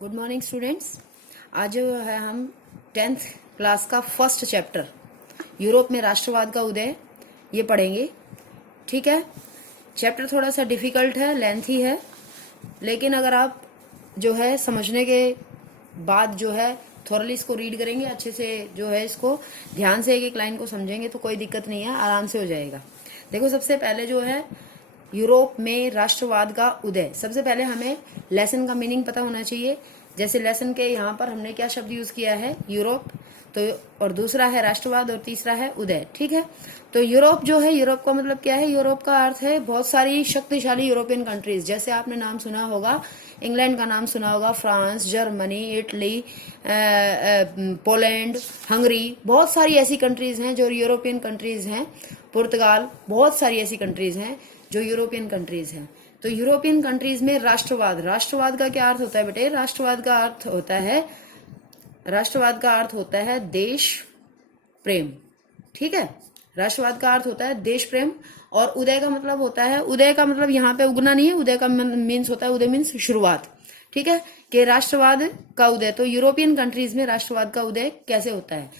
Good morning students. आज जो है हम 10th क्लास का फर्स्ट चैप्टर यूरोप में राष्ट्रवाद का उदय ये पढ़ेंगे। ठीक है, चैप्टर थोड़ा सा डिफिकल्ट है, लेंथी है, लेकिन अगर आप जो है समझने के बाद जो है थोरली इसको रीड करेंगे, अच्छे से जो है इसको ध्यान से एक एक लाइन को समझेंगे तो कोई दिक्कत नहीं है, आराम से हो जाएगा। देखो, सबसे पहले जो है यूरोप में राष्ट्रवाद का उदय। सबसे पहले हमें लेसन का मीनिंग पता होना चाहिए। जैसे लेसन के यहाँ पर हमने क्या शब्द यूज किया है, यूरोप, तो और दूसरा है राष्ट्रवाद और तीसरा है उदय। ठीक है, तो यूरोप जो है, यूरोप का मतलब क्या है? यूरोप का अर्थ है बहुत सारी शक्तिशाली यूरोपियन कंट्रीज। जैसे आपने नाम सुना होगा, इंग्लैंड का नाम सुना होगा, France, Germany, Italy, Poland, Hungary, बहुत सारी ऐसी कंट्रीज हैं जो यूरोपियन कंट्रीज हैं। पुर्तगाल, बहुत सारी ऐसी कंट्रीज हैं जो यूरोपियन कंट्रीज हैं। तो यूरोपियन कंट्रीज में राष्ट्रवाद, राष्ट्रवाद का क्या अर्थ होता है बेटे? राष्ट्रवाद का अर्थ होता है देश प्रेम। ठीक है, राष्ट्रवाद का अर्थ होता है देश प्रेम। और उदय का मतलब होता है, उदय का मतलब यहाँ पे उगना नहीं है, उदय का मीन्स होता है, उदय मीन्स शुरुआत। ठीक है, कि राष्ट्रवाद का उदय। तो यूरोपियन कंट्रीज में राष्ट्रवाद का उदय कैसे होता है?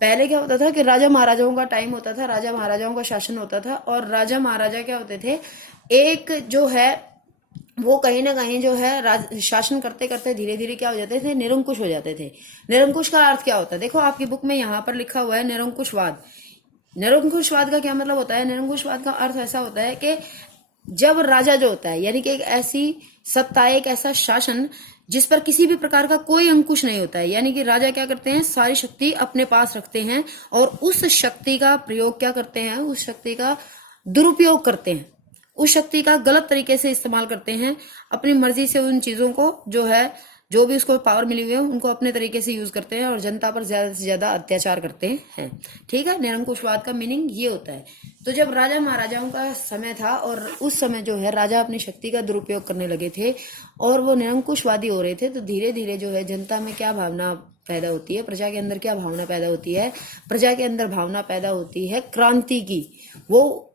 पहले क्या होता था कि राजा महाराजाओं का टाइम होता था, राजा महाराजाओं का शासन होता था, और राजा महाराजा क्या होते थे, एक जो है वो कहीं ना कहीं जो है शासन करते करते धीरे धीरे क्या हो जाते थे, निरंकुश हो जाते थे। निरंकुश का अर्थ क्या होता है? देखो, आपकी बुक में यहाँ पर लिखा हुआ है निरंकुशवाद। निरंकुशवाद का क्या मतलब होता है? निरंकुशवाद का अर्थ ऐसा होता है कि जब राजा जो होता है, यानी कि एक ऐसी सत्ता, एक ऐसा शासन जिस पर किसी भी प्रकार का कोई अंकुश नहीं होता है, यानी कि राजा क्या करते हैं, सारी शक्ति अपने पास रखते हैं और उस शक्ति का प्रयोग क्या करते हैं, उस शक्ति का दुरुपयोग करते हैं, उस शक्ति का गलत तरीके से इस्तेमाल करते हैं। अपनी मर्जी से उन चीजों को जो है, जो भी उसको पावर मिली हुई है, उनको अपने तरीके से यूज करते हैं और जनता पर ज्यादा से ज्यादा अत्याचार करते हैं। ठीक है, निरंकुशवाद का मीनिंग ये होता है। तो जब राजा महाराजाओं का समय था और उस समय जो है राजा अपनी शक्ति का दुरुपयोग करने लगे थे और वो निरंकुशवादी हो रहे थे, तो धीरे धीरे जो है जनता में क्या भावना पैदा होती है, प्रजा के अंदर क्या भावना पैदा होती है? प्रजा के अंदर भावना पैदा होती है क्रांति की। वो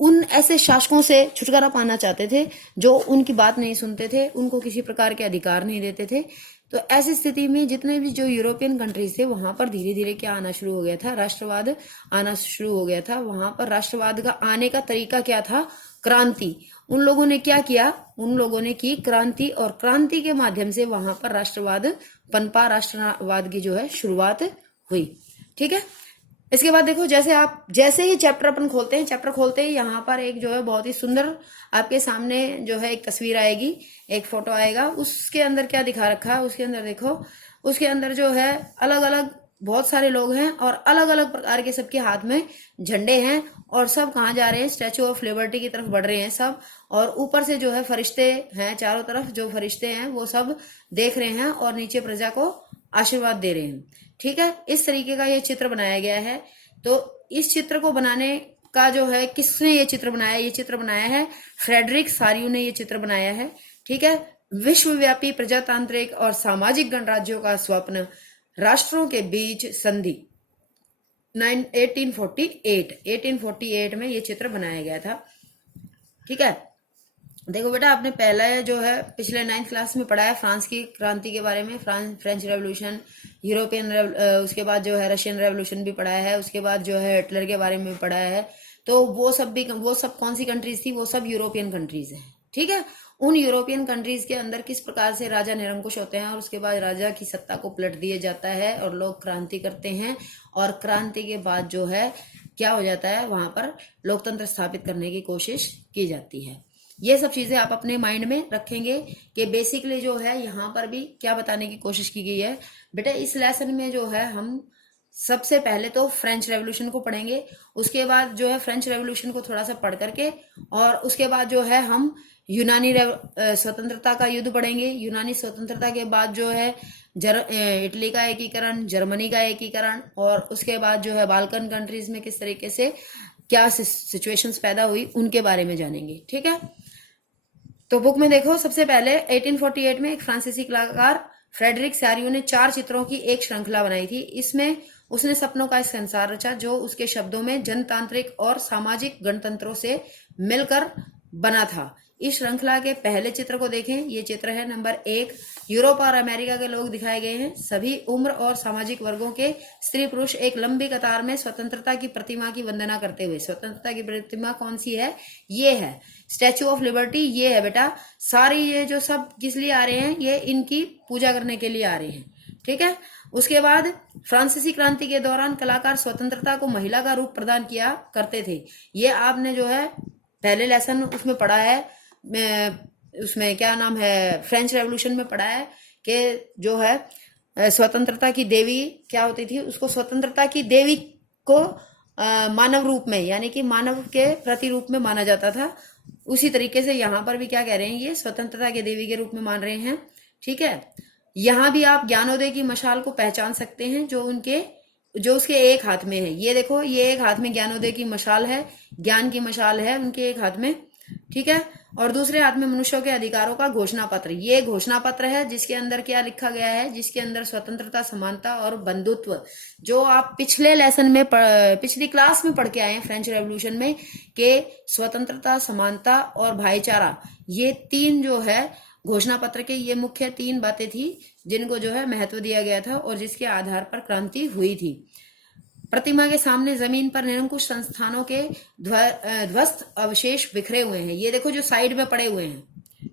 उन ऐसे शासकों से छुटकारा पाना चाहते थे जो उनकी बात नहीं सुनते थे, उनको किसी प्रकार के अधिकार नहीं देते थे। तो ऐसी स्थिति में जितने भी जो यूरोपियन कंट्रीज थे, वहां पर धीरे धीरे क्या आना शुरू हो गया था, राष्ट्रवाद आना शुरू हो गया था। वहां पर राष्ट्रवाद का आने का तरीका क्या था? क्रांति। उन लोगों ने क्या किया? उन लोगों ने की क्रांति, और क्रांति के माध्यम से वहां पर राष्ट्रवाद पनपा, राष्ट्रवाद की जो है शुरुआत हुई। ठीक है, इसके बाद देखो, जैसे ही चैप्टर अपन खोलते हैं, चैप्टर खोलते ही यहाँ पर एक जो है बहुत ही सुंदर आपके सामने जो है एक तस्वीर आएगी, एक फोटो आएगा। उसके अंदर क्या दिखा रखा है? उसके अंदर देखो, उसके अंदर जो है अलग अलग बहुत सारे लोग हैं और अलग अलग प्रकार के सबके हाथ में झंडे हैं, और सब कहाँ जा रहे हैं? स्टैचू ऑफ लिबर्टी की तरफ बढ़ रहे हैं सब। और ऊपर से जो है फरिश्ते हैं, चारों तरफ जो फरिश्ते हैं वो सब देख रहे हैं और नीचे प्रजा को आशीर्वाद दे रहे हैं। ठीक है, इस तरीके का ये चित्र बनाया गया है। तो इस चित्र को बनाने का जो है, किसने ये चित्र बनाया? ये चित्र बनाया है फ्रेडरिक सारियू ने, ये चित्र बनाया है। ठीक है, विश्वव्यापी प्रजातांत्रिक और सामाजिक गणराज्यों का स्वप्न, राष्ट्रों के बीच संधि, 1848 में ये चित्र बनाया गया था। ठीक है, देखो बेटा, आपने पहला जो है पिछले 9th क्लास में पढ़ा है फ्रांस की क्रांति के बारे में, फ्रेंच रेवोल्यूशन, उसके बाद जो है रशियन रेवोल्यूशन भी पढ़ाया है, उसके बाद जो है हिटलर के बारे में भी पढ़ाया है। तो वो सब कौन सी कंट्रीज थी? वो सब यूरोपियन कंट्रीज हैं। ठीक है, उन यूरोपियन कंट्रीज के अंदर किस प्रकार से राजा निरंकुश होते हैं और उसके बाद राजा की सत्ता को पलट दिया जाता है और लोग क्रांति करते हैं, और क्रांति के बाद जो है क्या हो जाता है, वहां पर लोकतंत्र स्थापित करने की कोशिश की जाती है। ये सब चीजें आप अपने माइंड में रखेंगे कि बेसिकली जो है यहाँ पर भी क्या बताने की कोशिश की गई है। बेटा, इस लेसन में जो है हम सबसे पहले तो फ्रेंच रेवोल्यूशन को पढ़ेंगे, उसके बाद जो है फ्रेंच रेवोल्यूशन को थोड़ा सा पढ़ करके, और उसके बाद जो है हम यूनानी स्वतंत्रता का युद्ध पढ़ेंगे। यूनानी स्वतंत्रता के बाद जो है इटली का एकीकरण, जर्मनी का एकीकरण, और उसके बाद जो है बाल्कन कंट्रीज में किस तरीके से क्या सिचुएशंस पैदा हुई, उनके बारे में जानेंगे। ठीक है, तो बुक में देखो, सबसे पहले 1848 में एक फ्रांसीसी कलाकार फ्रेडरिक सारियू ने 4 चित्रों की एक श्रृंखला बनाई थी। इसमें उसने सपनों का एक संसार रचा जो उसके शब्दों में जनतांत्रिक और सामाजिक गणतंत्रों से मिलकर बना था। इस श्रृंखला के पहले चित्र को देखें। ये चित्र है नंबर 1। यूरोप और अमेरिका के लोग दिखाए गए हैं। सभी उम्र और सामाजिक वर्गों के स्त्री पुरुष एक लंबी कतार में स्वतंत्रता की प्रतिमा की वंदना करते हुए। स्वतंत्रता की प्रतिमा कौन सी है? ये है स्टैचू ऑफ लिबर्टी। ये है बेटा। सारी ये जो सब किस लिए आ रहे हैं? ये इनकी पूजा करने के लिए आ रहे हैं। ठीक है। उसके बाद फ्रांसीसी क्रांति के दौरान कलाकार स्वतंत्रता को महिला का रूप प्रदान किया करते थे। ये आपने जो है पहले लेसन उसमें पढ़ा है, उसमें क्या नाम है, फ्रेंच रेवोल्यूशन में पढ़ा है कि जो है स्वतंत्रता की देवी क्या होती थी, उसको स्वतंत्रता की देवी को मानव रूप में यानी कि मानव के प्रतिरूप में माना जाता था। उसी तरीके से यहाँ पर भी क्या कह रहे हैं, ये स्वतंत्रता के देवी के रूप में मान रहे हैं। ठीक है। यहाँ भी आप ज्ञानोदय की मशाल को पहचान सकते हैं जो उसके एक हाथ में है। ये देखो, ये एक हाथ में ज्ञानोदय की मशाल है, ज्ञान की मशाल है उनके एक हाथ में। ठीक है। और दूसरे हाथ में मनुष्यों के अधिकारों का घोषणा पत्र। ये घोषणा पत्र है जिसके अंदर क्या लिखा गया है, जिसके अंदर स्वतंत्रता, समानता और बंधुत्व, जो आप पिछले लेसन में पिछली क्लास में पढ़ के आए हैं फ्रेंच रेवोल्यूशन में, कि स्वतंत्रता, समानता और भाईचारा, ये तीन जो है घोषणा पत्र के ये मुख्य 3 बातें थी जिनको जो है महत्व दिया गया था और जिसके आधार पर क्रांति हुई थी। प्रतिमा के सामने जमीन पर निरंकुश संस्थानों के ध्वस्त अवशेष बिखरे हुए हैं। ये देखो जो साइड में पड़े हुए हैं।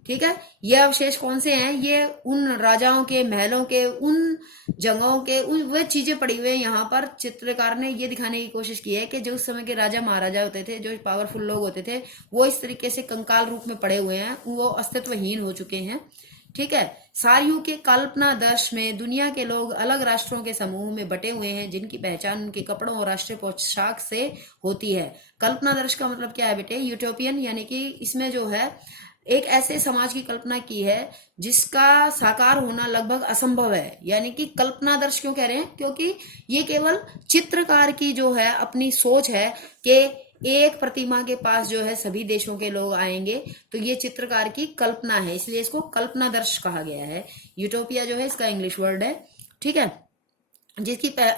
ठीक है। ये अवशेष कौन से हैं? ये उन राजाओं के महलों के, उन जगहों के, वे चीजें पड़ी हुई हैं। यहाँ पर चित्रकार ने ये दिखाने की कोशिश की है कि जो उस समय के राजा महाराजा होते थे, जो पावरफुल लोग होते थे, वो इस तरीके से कंकाल रूप में पड़े हुए हैं, वो अस्तित्वहीन हो चुके हैं। ठीक है। सारियों के कल्पना दर्श में दुनिया के लोग अलग राष्ट्रों के समूह में बटे हुए हैं जिनकी पहचान उनके कपड़ों और राष्ट्रीय पोशाक से होती है। कल्पना दर्श का मतलब क्या है बेटे? यूटोपियन, यानी कि इसमें जो है एक ऐसे समाज की कल्पना की है जिसका साकार होना लगभग असंभव है। यानी कि कल्पना दर्श क्यों कह रहे हैं? क्योंकि ये केवल चित्रकार की जो है अपनी सोच है कि एक प्रतिमा के पास जो है सभी देशों के लोग आएंगे, तो ये चित्रकार की कल्पना है, इसलिए इसको कल्पना दर्श कहा गया है। यूटोपिया जो है इसका इंग्लिश वर्ड है। ठीक है।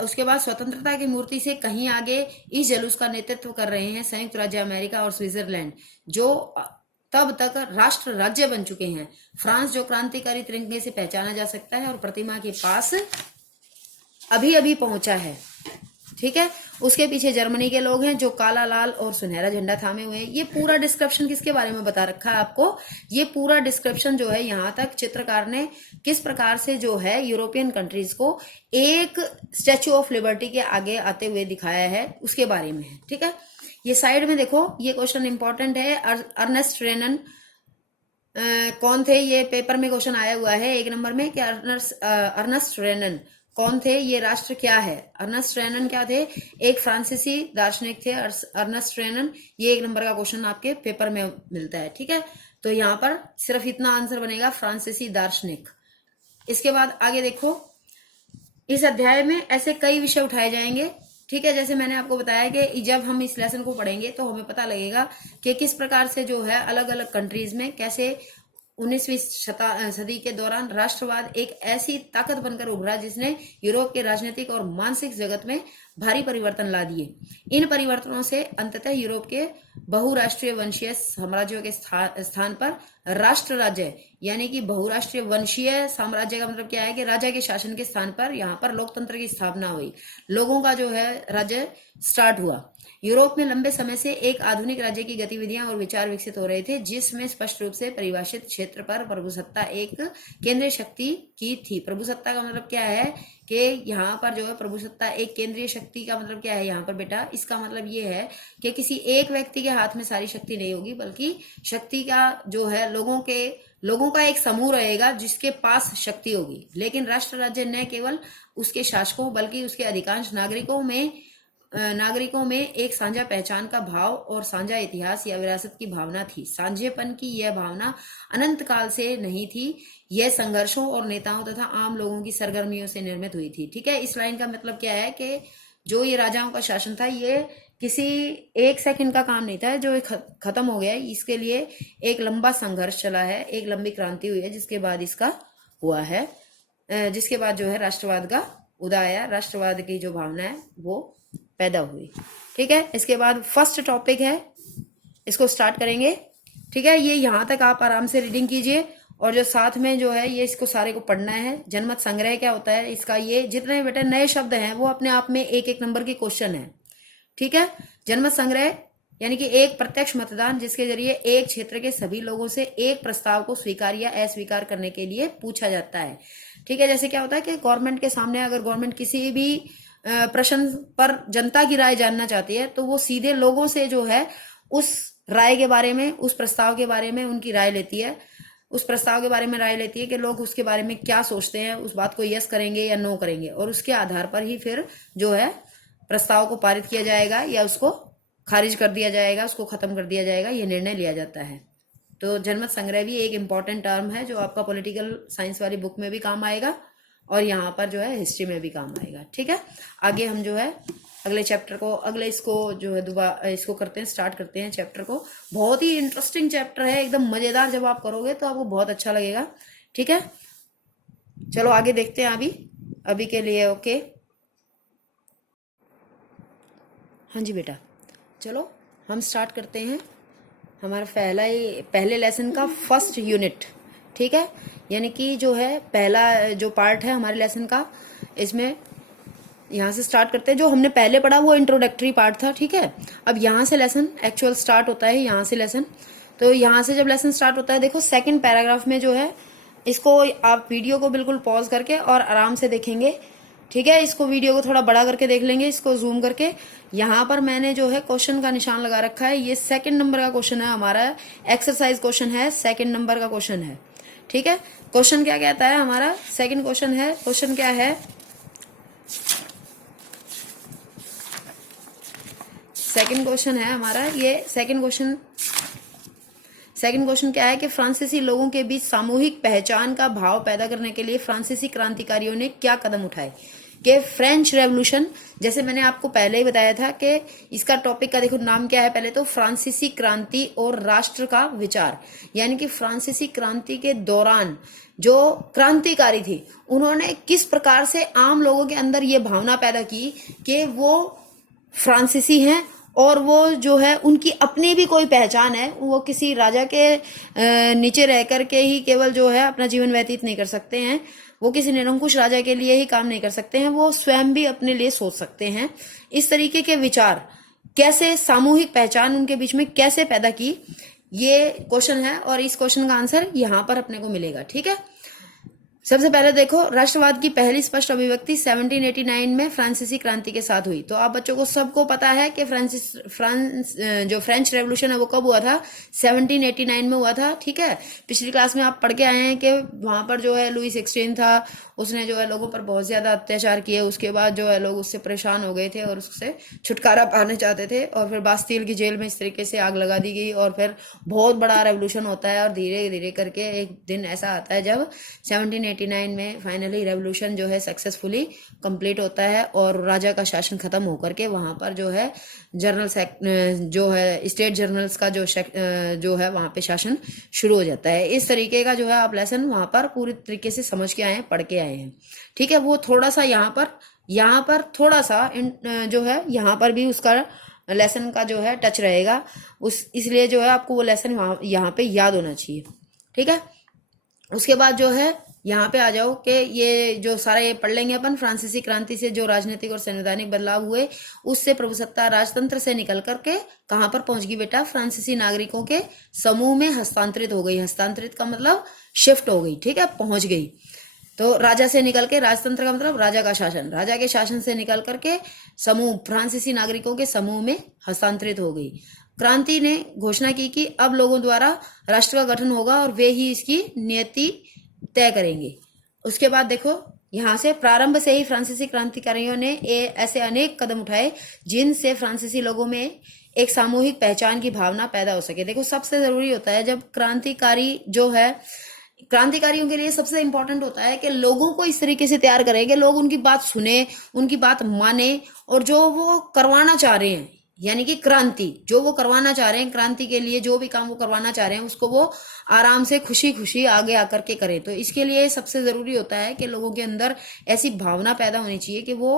उसके बाद स्वतंत्रता की मूर्ति से कहीं आगे इस जुलूस का नेतृत्व कर रहे हैं संयुक्त राज्य अमेरिका और स्विट्जरलैंड, जो तब तक राष्ट्र राज्य बन चुके हैं। फ्रांस जो क्रांतिकारी तरीके से पहचाना जा सकता है और प्रतिमा के पास अभी अभी पहुंचा है। ठीक है। उसके पीछे जर्मनी के लोग हैं जो काला, लाल और सुनहरा झंडा थामे हुए हैं। ये पूरा डिस्क्रिप्शन किसके बारे में बता रखा है आपको? ये पूरा डिस्क्रिप्शन जो है यहाँ तक चित्रकार ने किस प्रकार से जो है यूरोपियन कंट्रीज को एक स्टैचू ऑफ लिबर्टी के आगे आते हुए दिखाया है, उसके बारे में है। ठीक है। ये साइड में देखो, ये क्वेश्चन इंपॉर्टेंट है। अर्नेस्ट रेनन कौन थे? ये पेपर में क्वेश्चन आया हुआ है 1 नंबर में कि अर्नेस्ट रेनन कौन थे, ये राष्ट्र क्या है? अर्नेस्ट रेनन क्या थे? एक फ्रांसीसी दार्शनिक थे अर्नेस्ट रेनन। ये 1 नंबर का क्वेश्चन आपके पेपर में मिलता है। ठीक है। तो यहाँ पर सिर्फ इतना आंसर बनेगा, फ्रांसीसी दार्शनिक। इसके बाद आगे देखो, इस अध्याय में ऐसे कई विषय उठाए जाएंगे। ठीक है। जैसे मैंने आपको बताया कि जब हम इस लेसन को पढ़ेंगे तो हमें पता लगेगा कि किस प्रकार से जो है अलग अलग कंट्रीज में कैसे 19वीं सदी के दौरान राष्ट्रवाद एक ऐसी ताकत बनकर उभरा जिसने यूरोप के राजनीतिक और मानसिक जगत में भारी परिवर्तन ला दिए। इन परिवर्तनों से अंततः यूरोप के बहुराष्ट्रीय वंशीय साम्राज्यों के स्थान पर राष्ट्र राज्य, यानी कि बहुराष्ट्रीय वंशीय साम्राज्य का मतलब क्या है कि राजा के शासन के स्थान पर यहाँ पर लोकतंत्र की स्थापना हुई, लोगों का जो है राज्य स्टार्ट हुआ। यूरोप में लंबे समय से एक आधुनिक राज्य की गतिविधियां और विचार विकसित हो रहे थे जिसमें स्पष्ट रूप से परिभाषित क्षेत्र पर प्रभुसत्ता एक केंद्रीय शक्ति की थी। प्रभुसत्ता का मतलब क्या है कि यहाँ पर जो है प्रभुसत्ता एक केंद्रीय शक्ति का मतलब क्या है यहाँ पर बेटा? इसका मतलब ये है कि किसी एक व्यक्ति के हाथ में सारी शक्ति नहीं होगी, बल्कि शक्ति का जो है लोगों का एक समूह रहेगा जिसके पास शक्ति होगी। लेकिन राष्ट्र राज्य न केवल उसके शासकों बल्कि उसके अधिकांश नागरिकों में एक साझा पहचान का भाव और साझा इतिहास या विरासत की भावना थी। साझेपन की यह भावना अनंत काल से नहीं थी, यह संघर्षों और नेताओं तथा आम लोगों की सरगर्मियों से निर्मित हुई थी। ठीक है। इस लाइन का मतलब क्या है कि जो ये राजाओं का शासन था ये किसी एक सेकंड का काम नहीं था जो खत्म हो गया। इसके लिए एक लंबा संघर्ष चला है, एक लंबी क्रांति हुई है, जिसके बाद इसका हुआ है, जिसके बाद जो है राष्ट्रवाद का उदय आया, राष्ट्रवाद की जो भावना है वो पैदा हुई। ठीक है। इसके बाद फर्स्ट टॉपिक है, इसको स्टार्ट करेंगे। ठीक है, ये यहाँ तक आप आराम से रीडिंग कीजिए। और जो साथ में जो है ये इसको सारे को पढ़ना है। जनमत संग्रह क्या होता है इसका, ये जितने बेटे नए शब्द हैं वो अपने आप में एक एक नंबर की क्वेश्चन है। ठीक है, जनमत संग्रह यानी कि एक प्रत्यक्ष मतदान जिसके जरिए एक क्षेत्र के सभी लोगों से एक प्रस्ताव को स्वीकार या अस्वीकार करने के लिए पूछा जाता है। ठीक है, जैसे क्या होता है कि गवर्नमेंट के सामने अगर गवर्नमेंट किसी भी प्रश्न पर जनता की राय जानना चाहती है तो वो सीधे लोगों से जो है उस राय के बारे में, उस प्रस्ताव के बारे में उनकी राय लेती है, उस प्रस्ताव के बारे में राय लेती है कि लोग उसके बारे में क्या सोचते हैं, उस बात को यस करेंगे या नो करेंगे, और उसके आधार पर ही फिर जो है प्रस्ताव को पारित किया जाएगा या उसको खारिज कर दिया जाएगा, उसको खत्म कर दिया जाएगा, ये निर्णय लिया जाता है। तो जनमत संग्रह भी एक इम्पॉर्टेंट टर्म है जो आपका पॉलिटिकल साइंस वाली बुक में भी काम आएगा और यहाँ पर जो है हिस्ट्री में भी काम आएगा। ठीक है, आगे हम जो है अगले चैप्टर को, अगले इसको जो है दोबारा इसको करते हैं, स्टार्ट करते हैं चैप्टर को। बहुत ही इंटरेस्टिंग चैप्टर है, एकदम मजेदार। जब आप करोगे तो आपको बहुत अच्छा लगेगा। ठीक है, चलो आगे देखते हैं। अभी के लिए ओके। हाँ जी बेटा, चलो हम स्टार्ट करते हैं हमारा पहले लेसन का फर्स्ट यूनिट। ठीक है, यानी कि जो है पहला जो पार्ट है हमारे लेसन का, इसमें यहाँ से स्टार्ट करते हैं। जो हमने पहले पढ़ा वो इंट्रोडक्टरी पार्ट था। ठीक है, अब यहाँ से लेसन एक्चुअल स्टार्ट होता है, यहाँ से लेसन। तो यहाँ से जब लेसन स्टार्ट होता है, देखो सेकंड पैराग्राफ में जो है, इसको आप वीडियो को बिल्कुल पॉज करके और आराम से देखेंगे। ठीक है, इसको वीडियो को थोड़ा बड़ा करके देख लेंगे, इसको जूम करके। यहाँ पर मैंने जो है क्वेश्चन का निशान लगा रखा है, ये सेकंड नंबर का क्वेश्चन है हमारा, एक्सरसाइज क्वेश्चन है, सेकंड नंबर का क्वेश्चन है। ठीक है, क्वेश्चन क्या कहता है हमारा, सेकंड क्वेश्चन है, क्वेश्चन क्या है, सेकंड क्वेश्चन है हमारा ये सेकंड क्वेश्चन क्या है कि फ्रांसीसी लोगों के बीच सामूहिक पहचान का भाव पैदा करने के लिए फ्रांसीसी क्रांतिकारियों ने क्या कदम उठाए। कि फ्रेंच रेवोल्यूशन, जैसे मैंने आपको पहले ही बताया था कि इसका टॉपिक का देखो नाम क्या है, पहले तो फ्रांसीसी क्रांति और राष्ट्र का विचार। यानी कि फ्रांसीसी क्रांति के दौरान जो क्रांतिकारी थे उन्होंने किस प्रकार से आम लोगों के अंदर ये भावना पैदा की कि वो फ्रांसीसी हैं और वो जो है उनकी अपनी भी कोई पहचान है, वो किसी राजा के नीचे रह करके ही केवल जो है अपना जीवन व्यतीत नहीं कर सकते हैं, वो किसी निरंकुश राजा के लिए ही काम नहीं कर सकते हैं, वो स्वयं भी अपने लिए सोच सकते हैं। इस तरीके के विचार कैसे, सामूहिक पहचान उनके बीच में कैसे पैदा की, ये क्वेश्चन है और इस क्वेश्चन का आंसर यहाँ पर अपने को मिलेगा। ठीक है, सबसे पहले देखो, राष्ट्रवाद की पहली स्पष्ट अभिव्यक्ति 1789 में फ्रांसीसी क्रांति के साथ हुई। तो आप बच्चों को सबको पता है कि जो फ्रेंच रेवोल्यूशन है वो कब हुआ था, 1789 में हुआ था। ठीक है, पिछली क्लास में आप पढ़ के आए हैं कि वहां पर जो है लुई 16 था, उसने जो है लोगों पर बहुत ज्यादा अत्याचार किए। उसके बाद जो है लोग उससे परेशान हो गए थे और उससे छुटकारा पाना चाहते थे, और फिर बास्तील की जेल में इस तरीके से आग लगा दी गई, और फिर बहुत बड़ा रेवोल्यूशन होता है और धीरे धीरे करके एक दिन ऐसा आता है जब 1789 में फाइनली रेवोल्यूशन जो है सक्सेसफुली कंप्लीट होता है और राजा का शासन खत्म होकर के वहां पर जो है जो है स्टेट जर्नल्स का जो है वहां पे शासन शुरू हो जाता है। इस तरीके का जो है आप लेसन वहां पर पूरी तरीके से समझ के आए हैं, पढ़ के आए हैं। ठीक है, वो थोड़ा सा यहाँ पर थोड़ा सा जो है यहाँ पर भी उसका लेसन का जो है टच रहेगा, इसलिए जो है आपको वो लेसन यहाँ पे याद होना चाहिए। ठीक है, उसके बाद जो है यहाँ पे आ जाओ कि ये जो सारा ये पढ़ लेंगे अपन। फ्रांसीसी क्रांति से जो राजनीतिक और संवैधानिक बदलाव हुए, उससे प्रभुसत्ता राजतंत्र से निकल करके कहाँ पर पहुंच गई बेटा, फ्रांसीसी नागरिकों के समूह में हस्तांतरित हो गई। हस्तांतरित का मतलब शिफ्ट हो गई। ठीक है, पहुंच गई। तो राजा से निकल के, राजतंत्र का मतलब राजा का शासन, राजा के शासन से निकल करके समूह, फ्रांसीसी नागरिकों के समूह में हस्तांतरित हो गई। क्रांति ने घोषणा की कि अब लोगों द्वारा राष्ट्र का गठन होगा और वे ही इसकी नियति तय करेंगे। उसके बाद देखो, यहाँ से प्रारंभ से ही फ्रांसीसी क्रांतिकारियों ने ऐसे अनेक कदम उठाए जिनसे फ्रांसीसी लोगों में एक सामूहिक पहचान की भावना पैदा हो सके। देखो, सबसे जरूरी होता है जब क्रांतिकारी जो है, क्रांतिकारियों के लिए सबसे इंपॉर्टेंट होता है कि लोगों को इस तरीके से तैयार करें कि लोग उनकी बात सुने, उनकी बात माने, और जो वो करवाना चाह रहे हैं, यानी कि क्रांति जो वो करवाना चाह रहे हैं, क्रांति के लिए जो भी काम वो करवाना चाह रहे हैं उसको वो आराम से खुशी खुशी आगे आकर के करें। तो इसके लिए सबसे जरूरी होता है कि लोगों के अंदर ऐसी भावना पैदा होनी चाहिए कि वो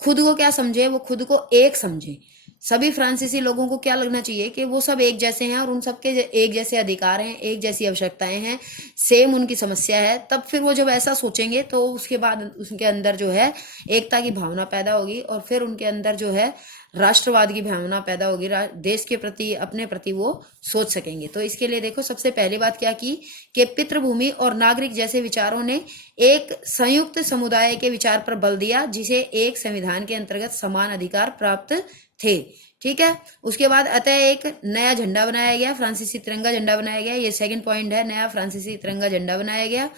खुद को क्या समझे, वो खुद को एक समझे। सभी फ्रांसीसी लोगों को क्या लगना चाहिए कि वो सब एक जैसे हैं और उन सबके एक जैसे अधिकार हैं, एक जैसी आवश्यकताएं हैं, सेम उनकी समस्या है। तब फिर वो जब ऐसा सोचेंगे तो उसके बाद उनके अंदर जो है एकता की भावना पैदा होगी और फिर उनके अंदर जो है राष्ट्रवाद की भावना पैदा होगी, देश के प्रति, अपने प्रति वो सोच सकेंगे। तो इसके लिए देखो सबसे पहली बात क्या की कि पितृभूमि और नागरिक जैसे विचारों ने एक संयुक्त समुदाय के विचार पर बल दिया, जिसे एक संविधान के अंतर्गत समान अधिकार प्राप्त थे। ठीक है, उसके बाद अतः एक नया झंडा बनाया गया, फ्रांसीसी तिरंगा झंडा बनाया गया। ये सेकंड पॉइंट है, नया फ्रांसीसी तिरंगा झंडा बनाया गया,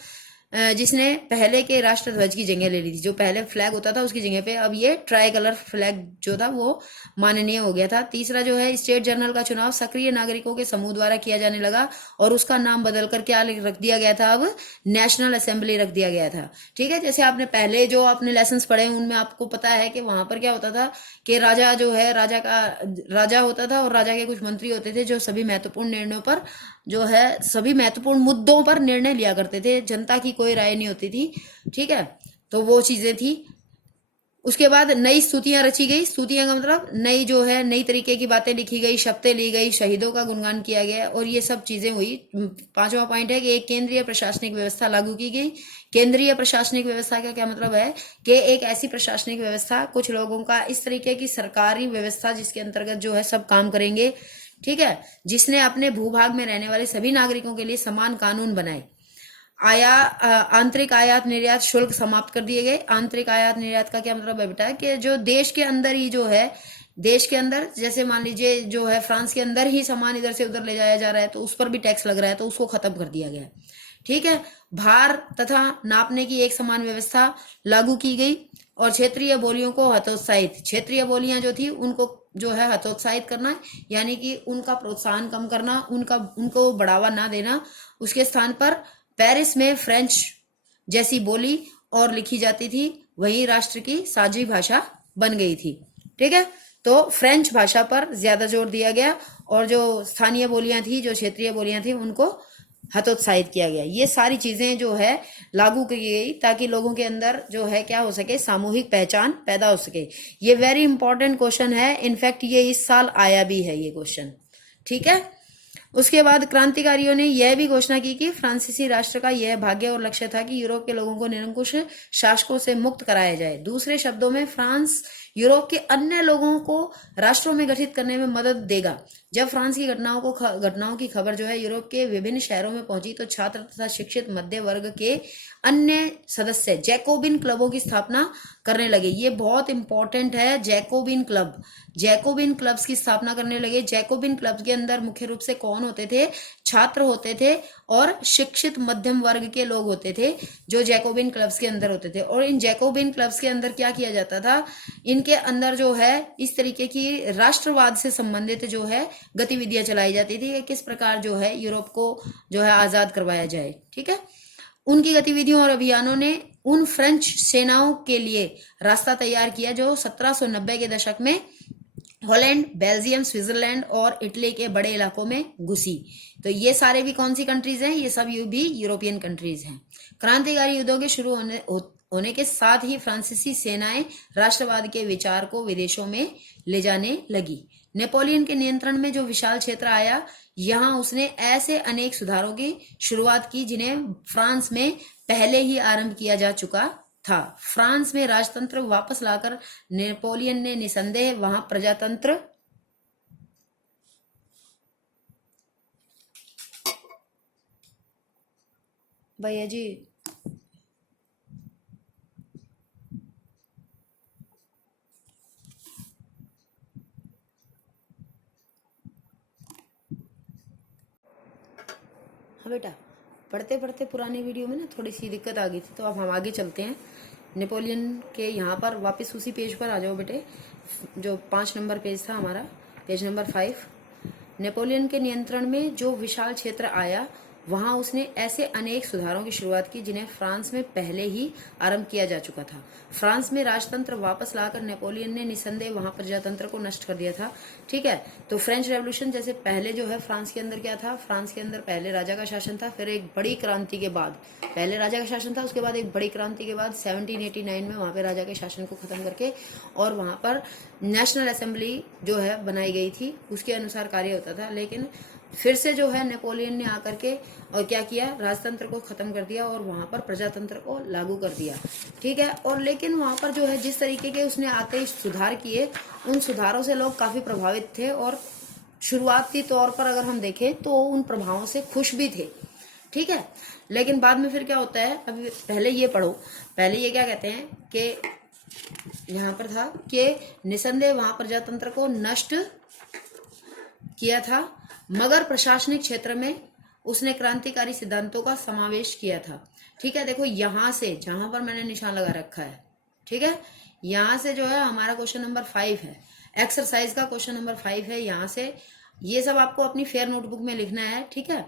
जिसने पहले के राष्ट्र ध्वज की जगह ले ली थी। जो पहले फ्लैग होता था उसकी जगह पे अब ये ट्राई कलर फ्लैग जो था वो माननीय हो गया था। तीसरा जो है स्टेट जनरल का चुनाव सक्रिय नागरिकों के समूह द्वारा किया जाने लगा और उसका नाम बदलकर क्या रख दिया गया था, अब नेशनल असेंबली रख दिया गया था। ठीक है, जैसे आपने पहले जो अपने लेसन पढ़े उनमें आपको पता है कि वहां पर क्या होता था कि राजा जो है राजा होता था और राजा के कुछ मंत्री होते थे जो सभी महत्वपूर्ण निर्णयों पर जो है सभी महत्वपूर्ण मुद्दों पर निर्णय लिया करते थे, जनता की कोई राय नहीं होती थी। ठीक है, तो वो चीजें थी। उसके बाद नई स्तुतियां रची गई। स्तुतियां का मतलब नई जो है नई तरीके की बातें लिखी गई, शब्दें ली गई, शहीदों का गुणगान किया गया और ये सब चीजें हुई। पांचवा पॉइंट है कि एक केंद्रीय प्रशासनिक व्यवस्था लागू की गई। केंद्रीय प्रशासनिक व्यवस्था का क्या मतलब है कि एक ऐसी प्रशासनिक व्यवस्था, कुछ लोगों का इस तरीके की सरकारी व्यवस्था जिसके अंतर्गत जो है सब काम करेंगे। ठीक है, जिसने अपने भूभाग में रहने वाले सभी नागरिकों के लिए समान कानून बनाए। आंतरिक आयात निर्यात शुल्क समाप्त कर दिए गए। आंतरिक आयात निर्यात का क्या मतलब है बेटा कि जो देश के अंदर ही जो है, देश के अंदर जैसे मान लीजिए जो है फ्रांस के अंदर ही सामान इधर से उधर ले जाया जा रहा है तो उस पर भी टैक्स लग रहा है, तो उसको खत्म कर दिया गया। ठीक है, भार तथा नापने की एक समान व्यवस्था लागू की गई और क्षेत्रीय बोलियों को हतोत्साहित, क्षेत्रीय बोलियां जो थी उनको जो है हतोत्साहित करना, यानी कि उनका प्रोत्साहन कम करना, उनको बढ़ावा ना देना। उसके स्थान पर पेरिस में फ्रेंच जैसी बोली और लिखी जाती थी, वही राष्ट्र की साझी भाषा बन गई थी। ठीक है, तो फ्रेंच भाषा पर ज्यादा जोर दिया गया और जो स्थानीय बोलियां थी, जो क्षेत्रीय बोलियां थी, उनको हतोत्साहित किया गया। ये सारी चीजें जो है लागू की गई ताकि लोगों के अंदर जो है क्या हो सके, सामूहिक पहचान पैदा हो सके। ये वेरी इंपॉर्टेंट क्वेश्चन है, इनफैक्ट ये इस साल आया भी है ये क्वेश्चन। ठीक है, उसके बाद क्रांतिकारियों ने यह भी घोषणा की कि फ्रांसीसी राष्ट्र का यह भाग्य और लक्ष्य था कि यूरोप के लोगों को निरंकुश शासकों से मुक्त कराया जाए। दूसरे शब्दों में फ्रांस यूरोप के अन्य लोगों को राष्ट्रों में गठित करने में मदद देगा। जब फ्रांस की घटनाओं की खबर जो है यूरोप के विभिन्न शहरों में पहुंची तो छात्र तथा शिक्षित मध्य वर्ग के अन्य सदस्य जैकोबिन क्लबों की स्थापना करने लगे। ये बहुत इंपॉर्टेंट है, जैकोबिन क्लब, जैकोबिन क्लब्स की स्थापना करने लगे। जैकोबिन क्लब्स के अंदर मुख्य रूप से कौन होते थे, छात्र होते थे और शिक्षित मध्यम वर्ग के लोग होते थे जो जैकोबिन क्लब्स के अंदर होते थे। और इन जैकोबिन क्लब्स के अंदर क्या किया जाता था, इनके अंदर जो है इस तरीके की राष्ट्रवाद से संबंधित जो है गतिविधियां चलाई जाती थी कि किस प्रकार जो है यूरोप को जो है आजाद करवाया जाए। ठीक है, उनकी गतिविधियों और अभियानों ने उन फ्रेंच सेनाओं के लिए रास्ता तैयार किया जो 1790 के दशक में हॉलैंड, बेल्जियम, स्विट्जरलैंड और इटली के बड़े इलाकों में घुसी। तो ये सारे भी कौन सी कंट्रीज हैं, ये सब भी यूरोपियन कंट्रीज हैं। क्रांतिकारी युद्धों के शुरू होने के साथ ही फ्रांसीसी सेनाएं राष्ट्रवाद के विचार को विदेशों में ले जाने लगी। नेपोलियन के नियंत्रण में जो विशाल क्षेत्र आया, यहां उसने ऐसे अनेक सुधारों की शुरुआत की जिन्हें फ्रांस में पहले ही आरंभ किया जा चुका था। फ्रांस में राजतंत्र वापस लाकर नेपोलियन ने निसंदेह वहां प्रजातंत्र भैया जी हाँ बेटा, पढ़ते पढ़ते पुरानी वीडियो में ना थोड़ी सी दिक्कत आ गई थी, तो अब हम आगे चलते हैं। नेपोलियन के यहाँ पर वापस उसी पेज पर आ जाओ बेटे, जो 5 नंबर पेज था हमारा, पेज नंबर 5। नेपोलियन के नियंत्रण में जो विशाल क्षेत्र आया, वहां उसने ऐसे अनेक सुधारों की शुरुआत की जिन्हें फ्रांस में पहले ही आरंभ किया जा चुका था। फ्रांस में राजतंत्र वापस लाकर नेपोलियन ने निसंदेह वहां प्रजातंत्र को नष्ट कर दिया था। ठीक है, तो फ्रेंच रेवोल्यूशन जैसे पहले जो है फ्रांस के अंदर क्या था, फ्रांस के अंदर पहले राजा का शासन था, फिर एक बड़ी क्रांति के बाद पहले राजा का शासन था, उसके बाद एक बड़ी क्रांति के बाद 1789 में वहां पे राजा के शासन को खत्म करके और वहां पर नेशनल असेंबली जो है बनाई गई थी, उसके अनुसार कार्य होता था। लेकिन फिर से जो है नेपोलियन ने आकर के और क्या किया, राजतंत्र को खत्म कर दिया और वहां पर प्रजातंत्र को लागू कर दिया। ठीक है, और लेकिन वहां पर जो है जिस तरीके के उसने आते ही सुधार किए, उन सुधारों से लोग काफी प्रभावित थे और शुरुआती तौर पर अगर हम देखें तो उन प्रभावों से खुश भी थे। ठीक है, लेकिन बाद में फिर क्या होता है, अभी पहले ये पढ़ो, पहले ये क्या कहते हैं कि यहाँ पर था कि निसंदेह वहां प्रजातंत्र को नष्ट किया था, मगर प्रशासनिक क्षेत्र में उसने क्रांतिकारी सिद्धांतों का समावेश किया था। ठीक है, देखो यहां से जहां पर मैंने निशान लगा रखा है, ठीक है, यहां से जो है हमारा क्वेश्चन नंबर 5 है, एक्सरसाइज का क्वेश्चन नंबर 5 है। यहां से ये सब आपको अपनी फेयर नोटबुक में लिखना है। ठीक है,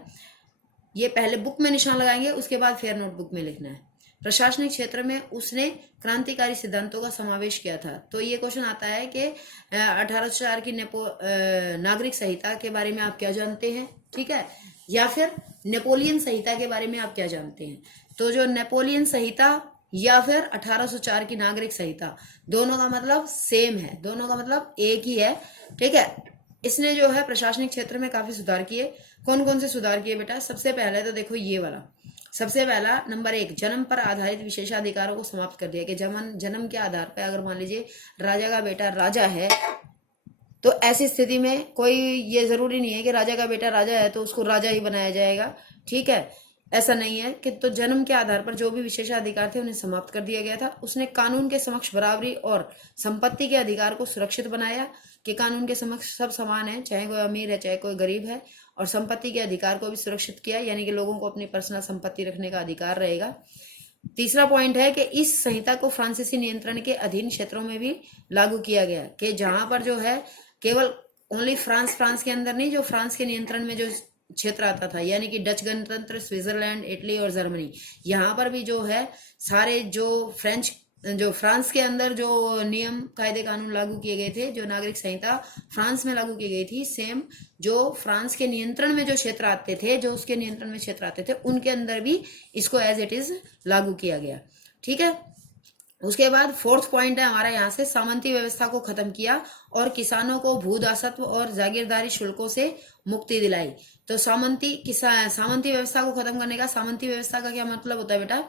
ये पहले बुक में निशान लगाएंगे, उसके बाद फेयर नोटबुक में लिखना है। प्रशासनिक क्षेत्र में उसने क्रांतिकारी सिद्धांतों का समावेश किया था। तो ये क्वेश्चन आता है कि 1804 की नागरिक संहिता के बारे में आप क्या जानते हैं, ठीक है, या फिर नेपोलियन संहिता के बारे में आप क्या जानते हैं। तो जो नेपोलियन संहिता या फिर 1804 की नागरिक संहिता, दोनों का मतलब सेम है, दोनों का मतलब एक ही है। ठीक है, इसने जो है प्रशासनिक क्षेत्र में काफी सुधार किए। कौन कौन से सुधार किए बेटा, सबसे पहले तो देखो ये वाला, सबसे पहला नंबर 1, जन्म पर आधारित विशेषाधिकारों को समाप्त कर दिया कि जन्म के आधार पर अगर मान लीजिए राजा का बेटा राजा है तो ऐसी स्थिति में कोई ये जरूरी नहीं है कि राजा का बेटा राजा है तो उसको राजा ही बनाया जाएगा। ठीक है, ऐसा नहीं है कि तो जन्म के आधार पर जो भी विशेषाधिकार थे उन्हें समाप्त कर दिया गया था। उसने कानून के समक्ष बराबरी और संपत्ति के अधिकार को सुरक्षित बनाया कि कानून के समक्ष सब समान है, चाहे कोई अमीर है चाहे कोई गरीब है, और संपत्ति के अधिकार को भी सुरक्षित किया, यानी कि लोगों को अपनी पर्सनल संपत्ति रखने का अधिकार रहेगा। तीसरा पॉइंट है कि इस संहिता को फ्रांसीसी नियंत्रण के अधीन क्षेत्रों में भी लागू किया गया कि जहां पर जो है केवल ओनली फ्रांस के अंदर नहीं, जो फ्रांस के नियंत्रण में जो क्षेत्र आता था, यानी कि डच गणतंत्र, स्विट्जरलैंड, इटली और जर्मनी, यहाँ पर भी जो है सारे जो फ्रांस के अंदर जो नियम कायदे कानून लागू किए गए थे, जो नागरिक संहिता फ्रांस में लागू की गई थी, सेम जो फ्रांस के नियंत्रण में जो क्षेत्र आते थे, जो उसके नियंत्रण में क्षेत्र आते थे, उनके अंदर भी इसको एज इट इज लागू किया गया। ठीक है, उसके बाद फोर्थ पॉइंट है हमारा यहाँ से, सामंती व्यवस्था को खत्म किया और किसानों को भूदासत्व और जागीरदारी शुल्कों से मुक्ति दिलाई। तो सामंती व्यवस्था को खत्म करने का, सामंती व्यवस्था का क्या मतलब होता है बेटा,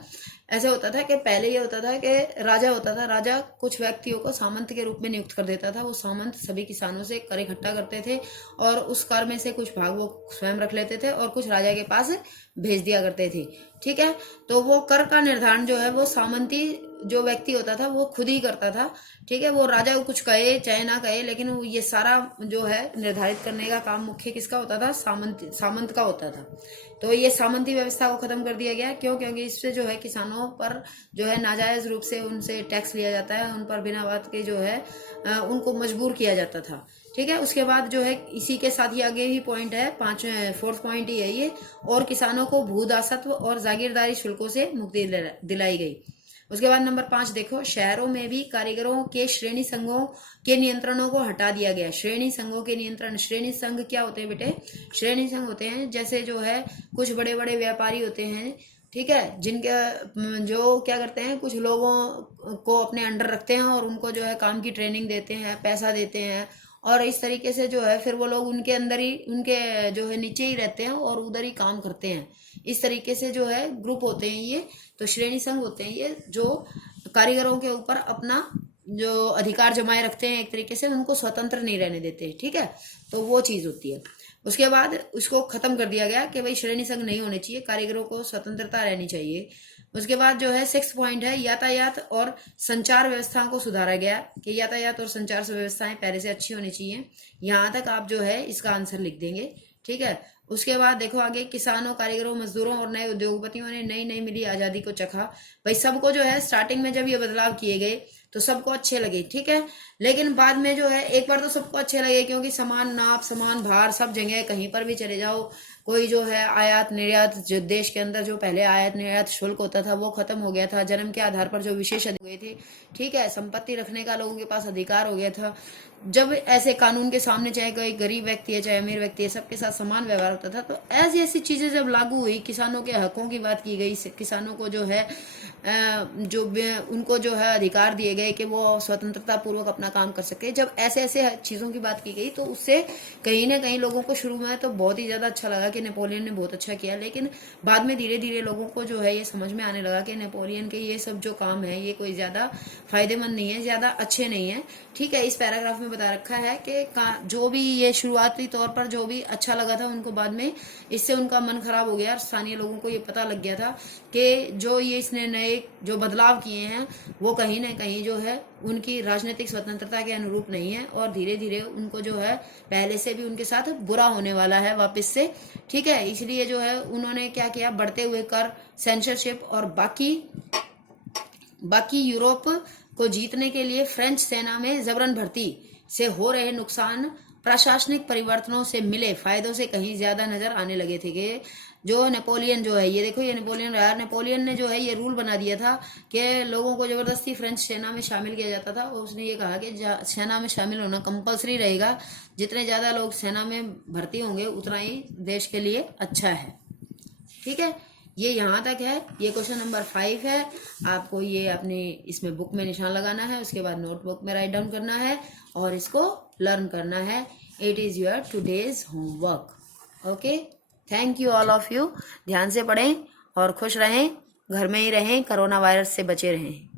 ऐसे होता था कि पहले ये होता था कि राजा होता था, राजा कुछ व्यक्तियों को सामंत के रूप में नियुक्त कर देता था। वो सामंत सभी किसानों से कर इकट्ठा करते थे और उस कर में से कुछ भाग वो स्वयं रख लेते थे और कुछ राजा के पास भेज दिया करते थे। ठीक है, तो वो कर का निर्धारण जो है वो सामंती जो व्यक्ति होता था वो खुद ही करता था। ठीक है, वो राजा को कुछ कहे चाहे ना कहे, लेकिन ये सारा जो है निर्धारित करने का काम मुख्य किसका होता था, सामंत का होता था। तो ये सामंती व्यवस्था को खत्म कर दिया गया। क्यों? क्योंकि इससे जो है किसानों पर जो है नाजायज रूप से उनसे टैक्स लिया जाता है, उन पर बिना बात के जो है उनको मजबूर किया जाता था। ठीक है, उसके बाद जो है इसी के साथ ही आगे ही पॉइंट है, फोर्थ पॉइंट ही है ये, और किसानों को भूदासत्व और जागीरदारी शुल्कों से मुक्ति दिलाई गई। उसके बाद नंबर 5 देखो, शहरों में भी कारीगरों के श्रेणी संघों के नियंत्रणों को हटा दिया गया। श्रेणी संघों के नियंत्रण, श्रेणी संघ क्या होते हैं बेटे, श्रेणी संघ होते हैं जैसे जो है कुछ बड़े बड़े व्यापारी होते हैं, ठीक है, जिनके जो क्या करते हैं, कुछ लोगों को अपने अंडर रखते हैं और उनको जो है काम की ट्रेनिंग देते हैं, पैसा देते हैं, और इस तरीके से जो है फिर वो लोग उनके अंदर ही, उनके जो है नीचे ही रहते हैं और उधर ही काम करते हैं। इस तरीके से जो है ग्रुप होते हैं ये, तो श्रेणी संघ होते हैं ये, जो कारीगरों के ऊपर अपना जो अधिकार जमाए रखते हैं, एक तरीके से उनको स्वतंत्र नहीं रहने देते। ठीक है, तो वो चीज होती है। उसके बाद उसको खत्म कर दिया गया कि भाई श्रेणी संघ नहीं होने चाहिए, कारीगरों को स्वतंत्रता रहनी चाहिए। उसके बाद जो है 6 पॉइंट है, यातायात और संचार व्यवस्थाओं को सुधारा गया कि यातायात और संचार व्यवस्थाएं पहले से अच्छी होनी चाहिए। यहाँ तक आप जो है इसका आंसर लिख देंगे। ठीक है, उसके बाद देखो आगे, किसानों, कारीगरों, मजदूरों और नए उद्योगपतियों ने नई नई मिली आजादी को चखा। भाई सबको जो है स्टार्टिंग में जब ये बदलाव किए गए तो सबको अच्छे लगे, ठीक है, लेकिन बाद में जो है एक बार तो सबको अच्छे लगे क्योंकि समान नाप, समान भार, सब जगह कहीं पर भी चले जाओ, कोई जो है आयात निर्यात, जो देश के अंदर जो पहले आयात निर्यात शुल्क होता था वो खत्म हो गया था, जन्म के आधार पर जो विशेष हुए थे, ठीक है, संपत्ति रखने का लोगों के पास अधिकार हो गया था। जब ऐसे कानून के सामने चाहे कोई गरीब व्यक्ति है चाहे अमीर व्यक्ति है, सबके साथ समान व्यवहार होता था। तो ऐसी ऐसी चीजें जब लागू हुई, किसानों के हकों की बात की गई, किसानों को जो है उनको जो है अधिकार दिए गए कि वो स्वतंत्रता पूर्वक अपना काम कर सके, जब ऐसे ऐसे चीजों की बात की गई तो उससे कहीं ना कहीं लोगों को शुरू में तो बहुत ही ज्यादा अच्छा लगा कि नेपोलियन ने बहुत अच्छा किया, लेकिन बाद में धीरे धीरे लोगों को जो है ये समझ में आने लगा कि नेपोलियन के ये सब जो काम है ये कोई ज्यादा फायदेमंद नहीं है, ज्यादा अच्छे नहीं है। ठीक है, इस पैराग्राफ में बता रखा है कि जो भी ये शुरुआती तौर पर जो भी अच्छा लगा था उनको बाद में इससे उनका मन खराब हो गया और स्थानीय लोगों को ये पता लग गया था कि जो ये इसने नए जो बदलाव किए हैं वो कहीं ना कहीं जो है उनकी राजनीतिक स्वतंत्रता के अनुरूप नहीं है, और धीरे धीरे उनको जो है पहले से भी उनके साथ बुरा होने वाला है वापस से। ठीक है, इसलिए जो है उन्होंने क्या किया, बढ़ते हुए कर, सेंसरशिप और बाकी यूरोप को जीतने के लिए फ्रेंच सेना में जबरन भर्ती से हो रहे नुकसान प्रशासनिक परिवर्तनों से मिले फायदों से कहीं ज्यादा नजर आने लगे थे। कि जो नेपोलियन जो है, ये देखो ये नेपोलियन ने जो है ये रूल बना दिया था कि लोगों को जबरदस्ती फ्रेंच सेना में शामिल किया जाता था, और उसने ये कहा कि सेना में शामिल होना कंपलसरी रहेगा, जितने ज्यादा लोग सेना में भर्ती होंगे उतना ही देश के लिए अच्छा है। ठीक है, ये यहाँ तक है, ये क्वेश्चन नंबर 5 है। आपको ये अपने इसमें बुक में निशान लगाना है, उसके बाद नोटबुक में राइट डाउन करना है और इसको लर्न करना है। It is your today's homework. Okay, thank you all of you. ध्यान से पढ़ें और खुश रहें, घर में ही रहें, कोरोना वायरस से बचे रहें।